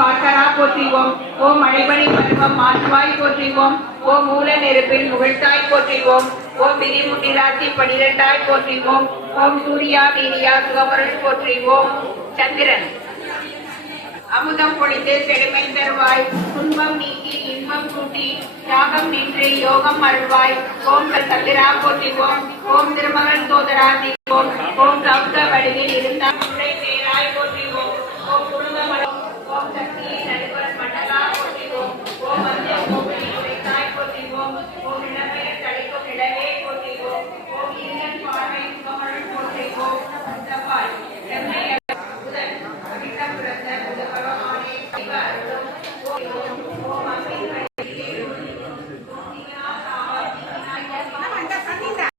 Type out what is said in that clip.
பாட்டரா போற்றிவோம். ஓம் மழைபனி பருவம் மாற்றுவாய் போற்றிவோம். ஓம் மூல நெருப்பில் முகழ்த்தாய் போற்றிவோம். ஓம் விதிமுட்டிராட்சி 12ஆய் போற்றிவோம். ஓம் சூர்யா வீரியா சுகமருள் போற்றிவோம். சந்திரன் அமுதம் பொழிந்து செழுமை தருவாய். துன்பம் நீக்கி இன்பம் கூட்டி யாகம் நின்று யோகம் அருள்வாய். ஓம் சந்திரா போற்றிவோம். ஓம் திருமகன் சோதரா தீவோம். ஓம் சப்த வடிவில் இருந்தால்